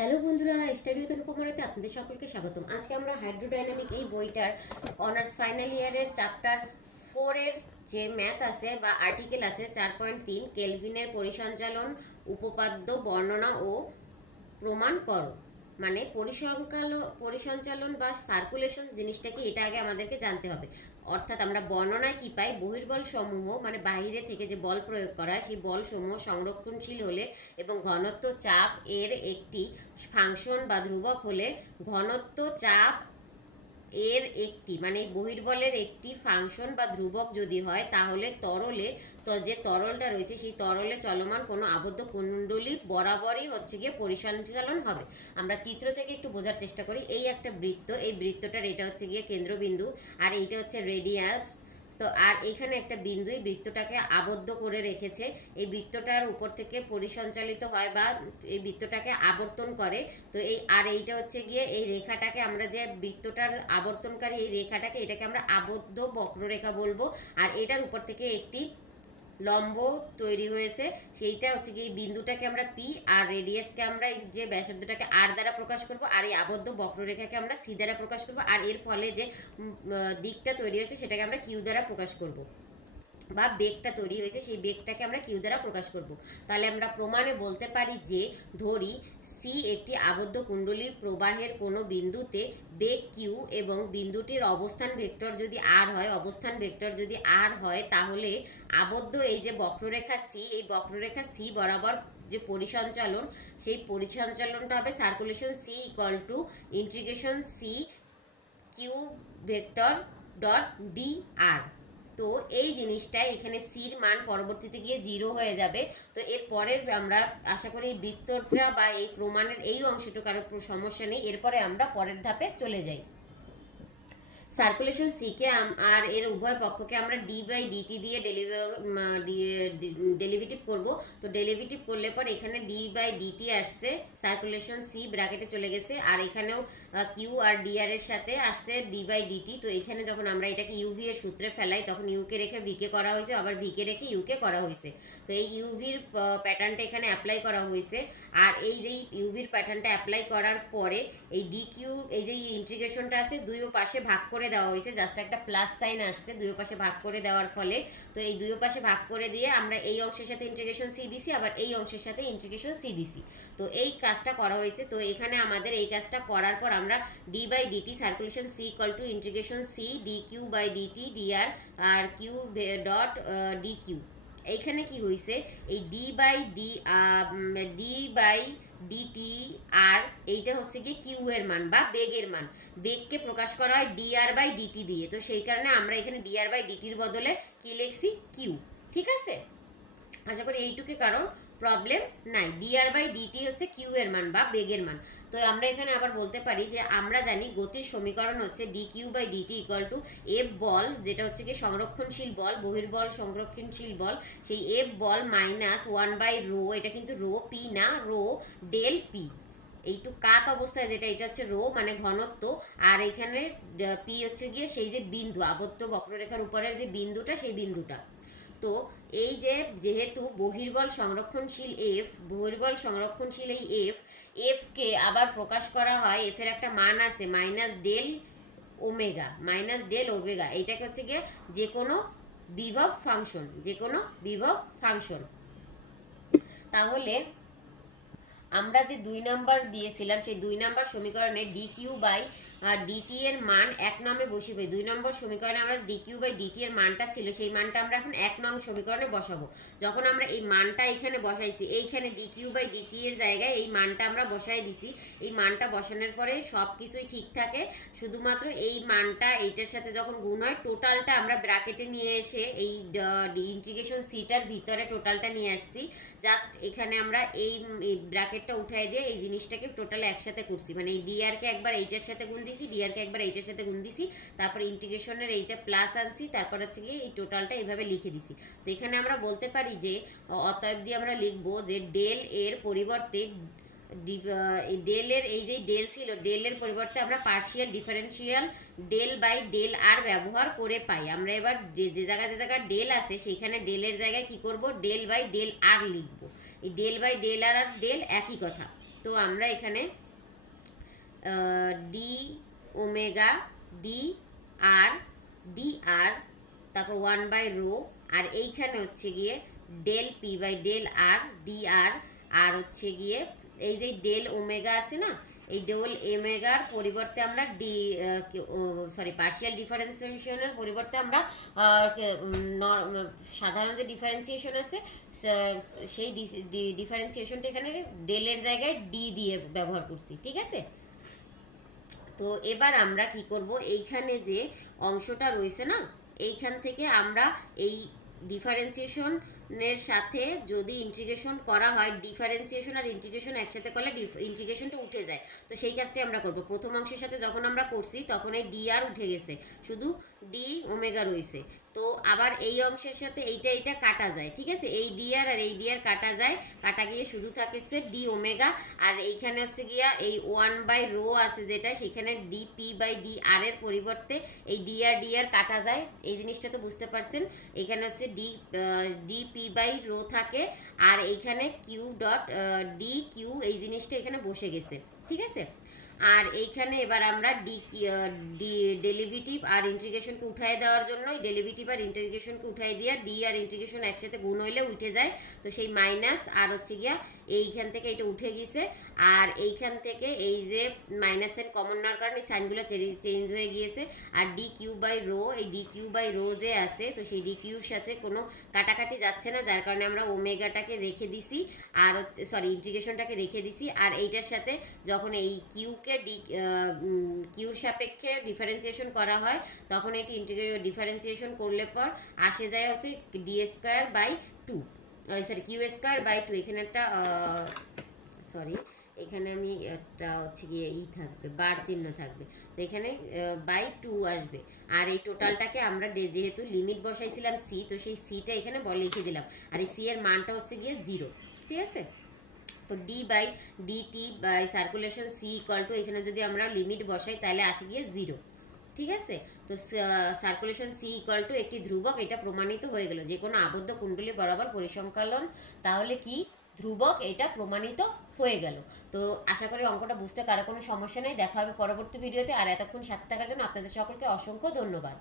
Hello বন্ধুরা, study with অনুপমাতে আপনাদের সকলকে স্বাগতম। আজকে আমরা হাইড্রোডাইনামিক এই বইটার অনার্স ফাইনাল ইয়ারের চ্যাপ্টার 4 এর যে ম্যাথ আছে বা আর্টিকেল আছে 4.3 কেলভিনের পরিসঞ্চালন উপপাদ্য বর্ণনা ও প্রমাণ করো, মানে পরিসঞ্চালন বা সার্কুলেশন জিনিসটা কি, এটা আগে আমাদেরকে জানতে হবে। অর্থাৎ আমরা বর্ণনায় কি পাই, বহির্বল সমূহ মানে বাইরে থেকে যে বল প্রয়োগ করা সেই বল সমূহ সংরক্ষণশীল হলে এবং ঘনত্ব চাপ এর একটি ফাংশন বা ধ্রুবক হলে ঘনত্ব চাপ এর একটি মানে বহির্বলের একটি ফাংশন বা ধ্রুবক যদি হয়, তাহলে তরলে তো যে তরলটা রয়েছে সেই তরলে চলমান কোনো আবদ্ধ কুণ্ডলী বরাবরই হচ্ছে গিয়ে পরিসঞ্চালন হবে। আমরা চিত্র থেকে একটু বোঝার চেষ্টা করি। এই একটা বৃত্ত, এই বৃত্তটার এটা হচ্ছে গিয়ে কেন্দ্রবিন্দু আর এইটা হচ্ছে রেডিয়াস। তো আর এখানে একটা বিন্দু এই বৃত্তটাকে আবদ্ধ করে রেখেছে। এই বৃত্তটার উপর থেকে পরিসঞ্চালিত হয় বা এই বৃত্তটাকে আবর্তন করে। তো এই আর এইটা হচ্ছে গিয়ে এই রেখাটাকে আমরা যে বৃত্তটার আবর্তনকারী এই রেখাটাকে, এটাকে আমরা আবদ্ধ বক্ররেখা বলবো। আর এটার উপর থেকে একটি লম্ব তৈরি হয়েছে, সেইটা হচ্ছে কি এই বিন্দুটাকে আমরা পি আর রেডিয়াসকে আমরা যে ব্যাসার্ধটাকে আর দ্বারা প্রকাশ করব, আর এই আবদ্ধ বক্ররেখাকে আমরা সি দ্বারা প্রকাশ করব, আর এর ফলে যে দিকটা তৈরি হয়েছে সেটাকে আমরা কিউ দ্বারা প্রকাশ করব বা বেগটা তৈরি হয়েছে সেই বেগটাকে আমরা কিউ দ্বারা প্রকাশ করব। তাহলে আমরা প্রমাণে বলতে পারি যে ধরি সি একটি আবদ্ধ কুণ্ডলীর প্রবাহের কোনো বিন্দুতে বেগ কিউ এবং বিন্দুটির অবস্থান ভেক্টর যদি আর হয়, অবস্থান ভেক্টর যদি আর হয়, তাহলে আবদ্ধ এই যে বক্ররেখা সি, এই বক্ররেখা সি বরাবর যে পরিসঞ্চালন, সেই পরিসঞ্চালনটা হবে circulation C equal to integration C Q vector dot D R. তো এই জিনিসটা এখানে সির মান পরবর্তীতে গিয়ে 0 হয়ে যাবে। তো এর পরের আমরা আশা করি এই বৃত্তটা বা এই প্রমাণের এই অংশটুকু কারো সমস্যা নেই। এরপরে আমরা পরের ধাপে চলে যাই। সার্কুলেশন সি কে আর এর উভয় পক্ষকে আমরা ডি বাই ডিটি দিয়ে ডেরিভেটিভ করব। তো ডেরিভেটিভ করলে পর এখানে ডি বাই ডিটি আসছে, সার্কুলেশন সি ব্র্যাকেটে চলে গেছে, আর এখানেও কিউ আর ডি আর এর সাথে আসছে ডি বাই ডিটি। তো এখানে যখন আমরা এটাকে ইউভি এর সূত্রে ফেলাই, তখন ইউ কে রেখে ভি কে করা হয়েছে, আবার ভি কে রেখে ইউ কে করা হয়েছে। তো এই ইউভির প্যাটার্নটা এখানে অ্যাপ্লাই করা হয়েছে। আর এই যে ইউভির প্যাটার্নটা অ্যাপ্লাই করার পরে এই ডি কিউ এই যে ইন্টিগ্রেশনটা আছে দুই পাশে ভাগ করে দেওয়া হয়েছে, জাস্ট একটা প্লাস সাইন আসছে দুই পাশে ভাগ করে দেওয়ার ফলে। তো এই দুই পাশে ভাগ করে দিয়ে আমরা এই অংশের সাথে ইন্টিগ্রেশন সি দিছি, আবার এই অংশের সাথে ইন্টিগ্রেশন সি দিছি। তো এই কাজটা করা হয়েছে। তো এখানে আমাদের এই কাজটা করার পর আমরা d by dt circulation C equal to integration c d Q by dt dr r q dot d q. এইখানে কি হয়েছে, এই ডি বাই ডিটি আর এইটা হচ্ছে কি কিউ এর মান বা বেগের মান। বেগকে প্রকাশ করা হয় ডিআর বাই ডিটি দিয়ে। তো সেই কারণে আমরা এখানে ডিআর বাই ডিটির বদলে কি লিখছি, কিউ। ঠিক আছে, আশা করি এইটুকু কারণ প্রবলেম নাই। ডিআর বাই ডিটি হচ্ছে কিউ এর মান বা বেগের মান। তো আমরা এখানে আবার বলতে পারি যে আমরা জানি গতির সমীকরণ হচ্ছে D Q by DT equal to F বল, যেটা হচ্ছে কি সংরক্ষণশীল বল, বহির্বল সংরক্ষণশীল বল, সেই এফ বল মাইনাস 1 বাই রো, এটা কিন্তু রো পি না, রো ডেল পি। এইটু কাত অবস্থায় যেটা, এটা হচ্ছে রো মানে ঘনত্ব, আর এখানে পি হচ্ছে গিয়ে সেই যে বিন্দু আবদ্ধ বক্ররেখার উপরের যে বিন্দুটা, সেই বিন্দুটা। তো এই যে যেহেতু বহির্বল সংরক্ষণশীল এই এফ কে আবার প্রকাশ করা হয়, এফ এর একটা মান আছে মাইনাস ডেল ওমেগা, এইটাকে হচ্ছে গিয়ে যে কোনো বিভব ফাংশন। তাহলে আমরা যে 2 নাম্বার দিয়েছিলাম সেই 2 নাম্বার সমীকরণে ডি কিউ বাই ডিটি এর মান 1 নমে বসিয়ে, 2 নম্বর সমীকরণে আমরা ডি কিউ বাই ডিটি এর মানটা ছিল সেই মানটা আমরা এখন 1 নং সমীকরণে বসাবো। যখন আমরা এই মানটা এখানে বসাইছি, এইখানে ডি কিউ বাই ডিটি এর জায়গায় এই মানটা আমরা বসাই দিছি। এই মানটা বসানোর পরে সবকিছুই ঠিক থাকে, শুধুমাত্র এই মানটা এইটার সাথে যখন গুণ হয় টোটালটা আমরা ব্র্যাকেটে নিয়ে এসে এই ইন্টিগ্রেশন সিটার ভিতরে টোটালটা নিয়ে আসছি। জাস্ট এখানে আমরা এই ব্র্যাকেটটা উঠাই দিয়ে এই জিনিসটাকে টোটাল একসাথে করছি, মানে এই ডিআর কে একবার এইটার সাথে গুণ দিছি, ডিআর কে একবার এইটার সাথে গুণ দিছি, তারপর ইন্টিগ্রেশনের এইটা প্লাস আনছি, তারপর হচ্ছে গিয়ে এই টোটালটা এইভাবে লিখে দিছি। তো এখানে আমরা বলতে পারি যে অতএব দিয়ে আমরা লিখবো যে ডেল এর পরিবর্তে ডেল এর এই যে ডেল ছিল, ডেল এর পরিবর্তে আমরা partial differential del by del R ব্যবহার করে পাই। আমরা এবার যে জায়গায় ডেল আছে সেইখানে ডেল এর জায়গায় কি করব, ডেল বাই ডেল আর লিখবো। এই del by del R del একই কথা। তো তো আমরা এখানে D omega D R D R, তারপর 1/ρ, আর এইখানে হচ্ছে গিয়ে del P by del R D R, আর হচ্ছে গিয়ে এই যে ডেল ওমেগা আছে না, এই ডেল ওমেগার পরিবর্তে আমরা পার্শিয়াল ডিফারেন্সিয়েশনের পরিবর্তে আমরা সাধারণ যে ডিফারেন্সিয়েশন আছে সেই ডিফারেন্সিয়েশনটা এখানে ডেলের জায়গায় ডি দিয়ে ব্যবহার করছি, ঠিক আছে। তো এবার আমরা কি করব, এইখানে যে অংশটা রয়েছে না, এইখান থেকে আমরা এই ডিফারেন্সিয়েশনের সাথে যদি ইন্টিগ্রেশন করা হয়, ডিফারেন্সিয়েশন আর ইন্টিগ্রেশন একসাথে করলে ইন্টিগ্রেশনটা উঠে যায়। তো সেই কাজটাই আমরা করব। প্রথম অংশের সাথে যখন আমরা করছি তখন এই ডি আর উঠে গেছে, শুধু ডি ওমেগা রয়েছে। তো আবার এই অংশের সাথে এইটা কাটা যায়, ঠিক আছে। এই ডি আর এই ডি আর কাটা যায়, কাটা গিয়ে শুধু থাকে ডি ওমেগা। আর এইখানে হচ্ছে গিয়া এই 1/ρ আছে যেটা, সেখানে ডি পি বাই ডি আর এর পরিবর্তে এই ডি আর কাটা যায়। এই জিনিসটা তো বুঝতে পারছেন। এখানে হচ্ছে ডি পি বাই রো থাকে, আর এইখানে কিউ ডট ডি কিউ, এই জিনিসটা এখানে বসে গেছে, ঠিক আছে। আর এইখানে এবার আমরা ডেরিভেটিভ আর ইন্টিগ্রেশনকে উঠাই দেওয়ার জন্য ডেরিভেটিভ আর ইন্টিগ্রেশনকে উঠাই দিয়ে ডি আর ইন্টিগ্রেশন একসাথে গুণ হইলে উঠে যায়। তো সেই মাইনাস আর হচ্ছে গিয়া এইখান থেকে এটা উঠে গেছে, আর এইখান থেকে এই যে মাইনাস সাইন কমন নেওয়ার কারণে সাইনগুলো চেঞ্জ হয়ে গিয়েছে। আর ডি কিউ বাই রো, এই ডি কিউ বাই রো যে আছে, তো সেই ডি কিউর সাথে কোনো কাটাকাটি যাচ্ছে না, যার কারণে আমরা ওমেগাটাকে রেখে দিছি, আর ইন্টিগ্রেশনটাকে রেখে দিছি। আর এইটার সাথে যখন এই কিউকে কিউর সাপেক্ষে ডিফারেন্সিয়েশন করা হয়, তখন এটি ডিফারেন্সিয়েশন করলে পর আসে যায় হচ্ছে d square by 2, q square by 2। এখানে একটা এখানে আমি একটা হচ্ছে গিয়ে থাকবে, বার চিহ্ন থাকবে, তো এখানে বাই 2 আসবে। আর এই টোটালটাকে আমরা যেহেতু লিমিট বসাইছিলাম সি, তো সেই সিটা এখানে লিখে দিলাম, আর এই সি এর মানটা হচ্ছে গিয়ে 0, ঠিক আছে। তো d by dt by circulation C equal to, এখানে যদি আমরা লিমিট বসাই তাহলে আসে গিয়ে 0, ঠিক আছে। তো সার্কুলেশন সি ইকুয়াল টু একটি ধ্রুবক, এটা প্রমাণিত হয়ে গেল। যে কোনো আবদ্ধ কুণ্ডলী বরাবর পরিসংকলন তাহলে কি ধ্রুবক, এটা প্রমাণিত হয়ে গেল। তো আশা করি অঙ্কটা বুঝতে কারো কোনো সমস্যা নেই। দেখা হবে পরবর্তী ভিডিওতে। আর এতক্ষণ সাথে থাকার জন্য আপনাদের সকলকে অসংখ্য ধন্যবাদ।